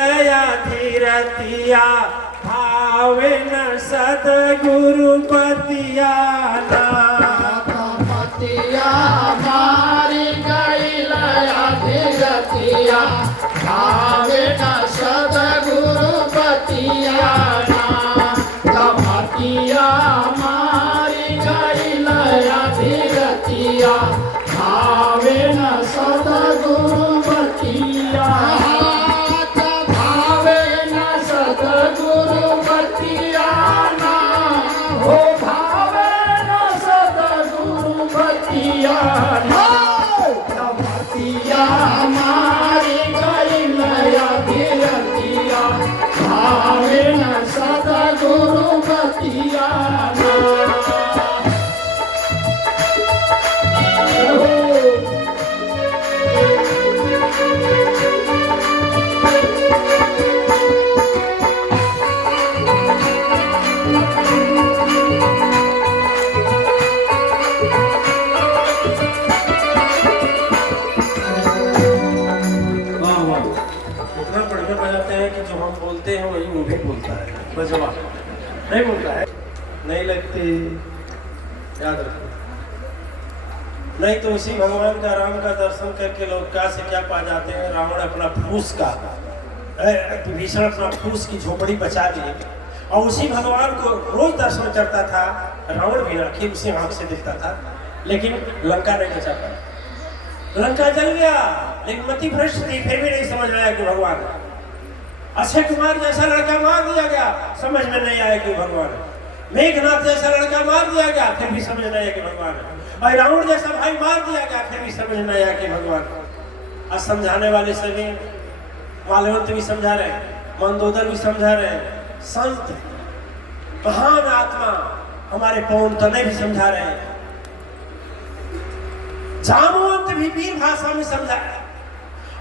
धीरतिया भावे न सदगुरु पतिया पतिया मारी गई लया धीरतिया भावे न सदगुरु पतिया पतिया मारी गई लया धीरतिया भावे न सदगुरु पतिया हमारी गई लया धीरतिया भावे न सदगुरु पतिया बोलते हैं वही वो भी बोलता है, जवाब नहीं बोलता है, नहीं लगती, याद रखो। नहीं तो उसी भगवान का राम का दर्शन करके लोग क्या से क्या पा जाते हैं। रावण अपना फूस का विभीषण अपना फूस की झोपड़ी बचा दिए और उसी भगवान को रोज दर्शन करता था। रावण भी आखिर उसी आंख से दिखता था, लेकिन लंका नहीं बचा पाया। लंका जल गया, लेकिन मति भ्रष्ट थी, फिर भी नहीं समझ आया कि भगवान है। अक्षय कुमार जैसा लड़का मार दिया गया, समझ में नहीं आया कि भगवान है। मेघनाथ जैसा लड़का मार दिया गया, फिर भी समझ नहीं आया कि भगवान है। और रावण जैसा भाई मार दिया गया, फिर भी समझ नहीं आया कि भगवान है। आज समझाने वाले सभी, मालवंत भी समझा रहे हैं, मंदोदर भी समझा रहे हैं, संत महान आत्मा हमारे पवन तनय भी समझा रहे हैं, जामवंत भी वीर भाषा में समझाया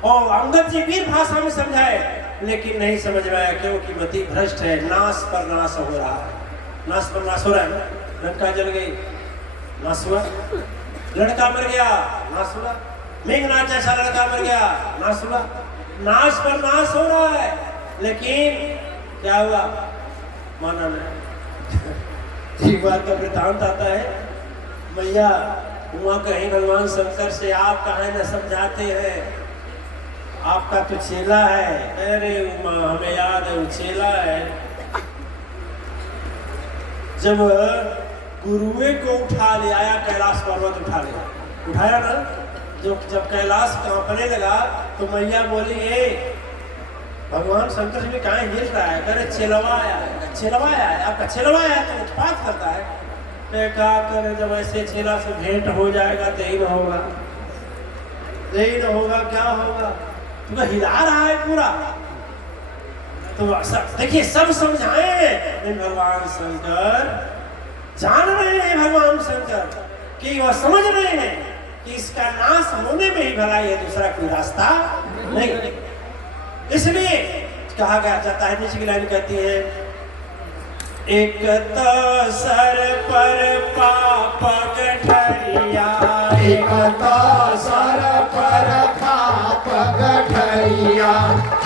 और अंगद जी वीर भाषा में समझाए, लेकिन नहीं समझ में आया क्योंकि मति भ्रष्ट है। नाश पर नाश हो रहा है, नाश पर नाश हो रहा है। लंका जल गई, नाश हुआ। लड़का मर गया, नाश हुआ। मेघनाथ जैसा लड़का मर गया, नाश हुआ। नाश पर नाश हो रहा है, लेकिन क्या हुआ? माना नहीं। एक बार का वृतांत आता है, मैया उमा कहीं भगवान शंकर से आप कहा न समझाते हैं, आपका तो चेला है। अरे उमा हमें याद है, वो चेला है। जब गुरुए को उठा ले आया, कैलाश पर्वत उठा लिया, उठाया ना, जब कैलाश कांपने लगा तो मैया बोली, ए भगवान शंकर जी कहाँ हिल रहा है? करे चेलवा आया है, चेलवा आया है, आपका चेलवा आया तो उत्पात करता है। क्या करे, जब ऐसे चेला से भेंट हो जाएगा तो यही न होगा, यही न होगा, क्या होगा? तो हिला रहा है पूरा। तो देखिए सब समझाए, लेकिन भगवान शंकर जान रहे हैं, भगवान शंकर कि वह समझ रहे हैं कि इसका नाश होने में ही भलाई है, दूसरा कोई रास्ता नहीं। इसलिए कहा गया जाता है, नीचे की लाइन कहती है, एक तो सर पर पाप गठरिया, एक तो सर पर पाप गठरिया,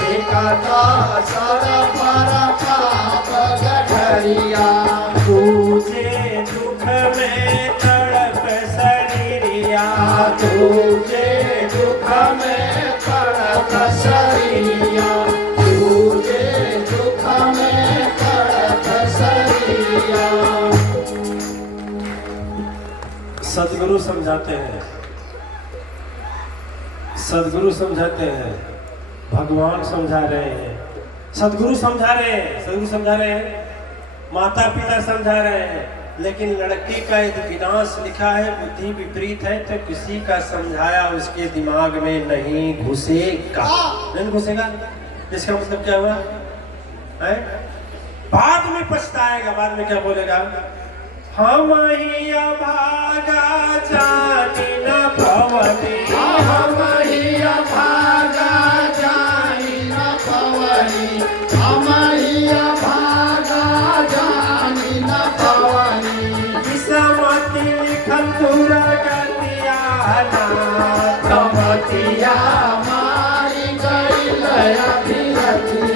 एक तो सर पर पाप गठरिया, तुझे दुख में तड़प शरीरिया, तुझे दुख में तड़प शरीरिया, तुझे दुख में तड़प शरीरिया। सदगुरु समझाते हैं, सदगुरु समझाते हैं, भगवान समझा रहे हैं, सदगुरु समझा रहे हैं, सदगुरु समझा रहे हैं, माता पिता समझा रहे हैं। लेकिन लड़के का यदि विनाश लिखा है, बुद्धि विपरीत है, तो किसी का समझाया उसके दिमाग में नहीं घुसेगा, नहीं घुसेगा। इसका मतलब क्या हुआ है? बाद में पछताएगा, बाद में क्या बोलेगा? हम ही अभागा जानी न पवनी, हम ही अभागा जानी न पवनी, हम ही अभागा जानी न पवनी, किस्मति लिखल दूरा गतिया ना, कमतिया मारी गई लया धीरतिया।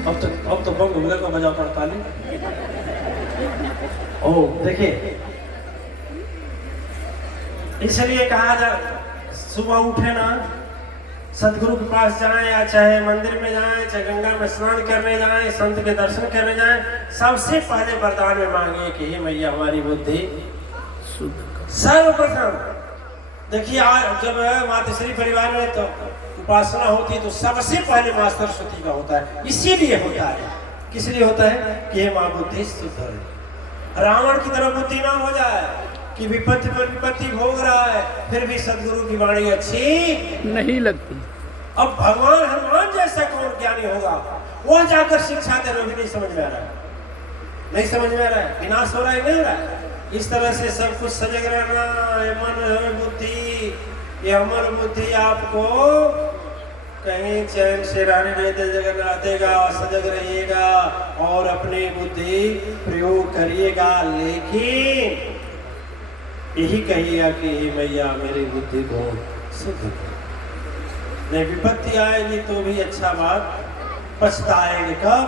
अब तो बम भूले का बजा पड़ता नहीं। ओ देखिए, इसलिए कहा जा सुबह उठे ना, सदगुरु के पास जाएं या चाहे मंदिर में जाएं, चाहे गंगा में स्नान करने जाएं, संत के दर्शन करने जाएं, सबसे पहले वरदान में मांगे कि हे मैया हमारी बुद्धि सर्वप्रथम। देखिए आज जब मातश्री परिवार में तो उपासना होती है तो सबसे पहले मां सरस्वती का होता है। इसीलिए होता है, किस लिए होता है कि हे मां बुद्धि शुद्ध है, रावण की तरह बुद्धि ना हो जाए कि विपत्ति पर विपत्ति भोग रहा है फिर भी सदगुरु की वाणी अच्छी नहीं लगती। अब भगवान हनुमान जैसा कौन ज्ञानी होगा, वह जाकर शिक्षा दे रहे, भी नहीं समझ में आ रहा है, नहीं समझ में आ रहा है, विनाश हो रहा है, नहीं हो रहा है। इस तरह से सब कुछ सजग रहना, ये मन है बुद्धि, ये अमर बुद्धि आपको कहीं चैन से रहने नहीं देगा, सजग रहिएगा और अपनी बुद्धि प्रयोग करिएगा, लेकिन यही कहिएगा कि हे मैया मेरी बुद्धि को शुद्ध कर। नहीं विपत्ति आएगी तो भी अच्छा बात, पछताएंगे कब,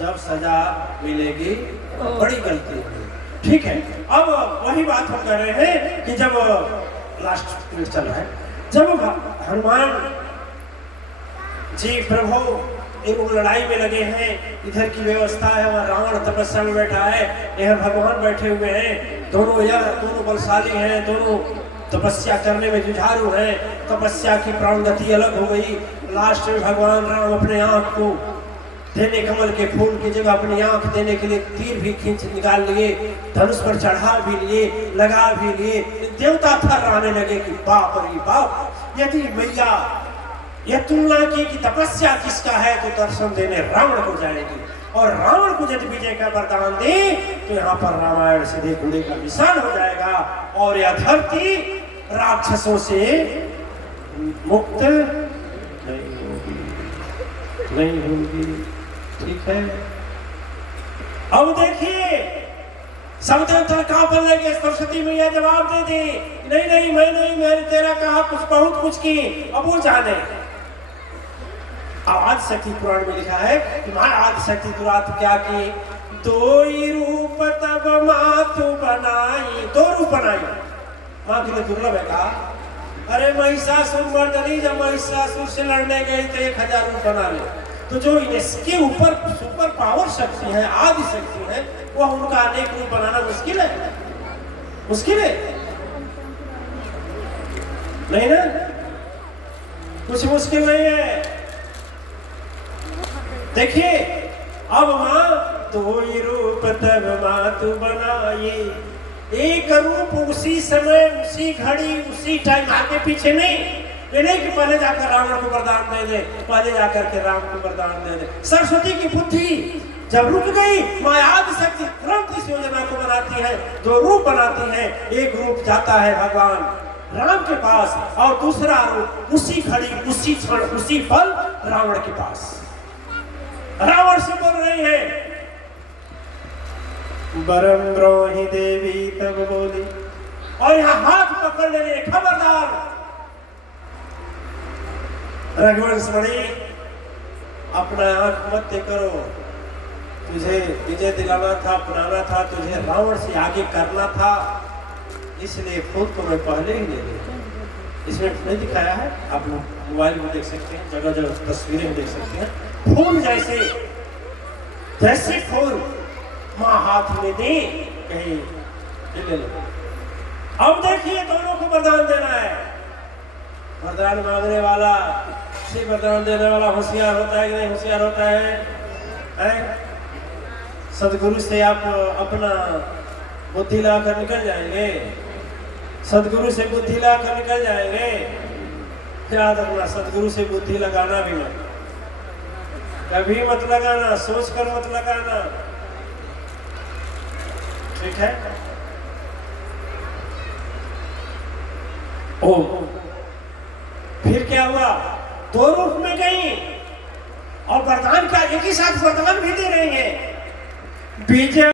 जब सजा मिलेगी, बड़ी गलती होगी। ठीक है, अब वही बात हम कर रहे हैं कि जब लास्ट में चल रहा है, जब हनुमान जी प्रभु एक लड़ाई में लगे हैं, इधर की व्यवस्था है, वहाँ रावण तपस्या में बैठा है, यहाँ भगवान बैठे हुए हैं, दोनों बलशाली हैं, दोनों तपस्या करने में जुझारू हैं, तपस्या की प्राण गति अलग हो गई। लास्ट में भगवान राम अपने आँख को देने, कमल के फूल की जगह अपनी आँख देने के लिए तीर भी खींच निकाल लिए, धनुष पर चढ़ा भी लिए, लगा भी लिए। देवता थर्राने लगे कि बाप रे बाप, यदि मैया यह तुलना की कि तपस्या किसका है तो दर्शन देने रावण को जाएगी, और रावण को यदि विजय का वरदान दे तो यहाँ पर रामायण सीधे घोड़े का निशान हो जाएगा और यह धरती राक्षसों से मुक्त नहीं होगी। ठीक है, अब देखिए सब देवता कहाँ पर लगे, सरस्वती मैया जवाब दे दी, नहीं मैंने तेरा कहा कुछ बहुत कुछ की, अब वो जाने। आदि शक्ति पुराण में लिखा है कि मां आदि शक्ति तुरंत क्या की, दो ही रूप तब मातु बनाई, दो रूप बनाई, मां के लिए दुर्लभ है कहा। अरे महिषासुर मर्दनी जब महिषासुर से लड़ने गई तो 1000 रूप बना ले, तो जो इसके ऊपर सुपर पावर शक्ति है, आदि शक्ति है, वह उनका अनेक रूप बनाना मुश्किल है, मुश्किल है नहीं ना, कुछ मुश्किल नहीं है। देखिए अब मां दो ही रूप तब मातु बनाई, एक रूप उसी समय उसी घड़ी उसी टाइम, आगे पीछे नहीं, नहीं कि पहले जाकर रावण को वरदान दे दे, पहले जाकर के राम को वरदान दे दे। सरस्वती की बुद्धि जब रुक गई, मां आदि शक्ति तुरंत इस योजना को बनाती है, दो रूप बनाती है। एक रूप जाता है भगवान राम के पास और दूसरा रूप उसी घड़ी उसी क्षण उसी पल रावण के पास। रावण से बोल रही है, बरम ब्रोहि देवी तब बोली, और यहाँ हाथ पकड़ ले, खबरदार रघुवंश मणि अपना आंख मत करो, तुझे विजय दिलाना था, अपनाना था, तुझे रावण से आगे करना था, इसलिए खुद को मैं पहले ही ले लिया। इसमें नहीं दिखाया है, आप लोग मोबाइल में देख सकते हैं, जगह जगह तस्वीरें देख सकते हैं। फूल जैसे फूल मां हाथ में दे, कहीं ले लो। अब देखिए दोनों को वरदान देना है, वरदान मांगने वाला से वरदान देने वाला होशियार होता है कि नहीं होशियार होता है? सदगुरु से आप अपना बुद्धि लाकर निकल जाएंगे, सदगुरु से बुद्धि लाकर निकल जाएंगे। याद रखना, सदगुरु से बुद्धि लगाना भी मत, कभी मत लगाना, सोच कर मत लगाना, ठीक है? ओ फिर क्या हुआ, दो रूप में गई और वरदान का एक ही साथ वरदान भी दे रहे हैं। विजय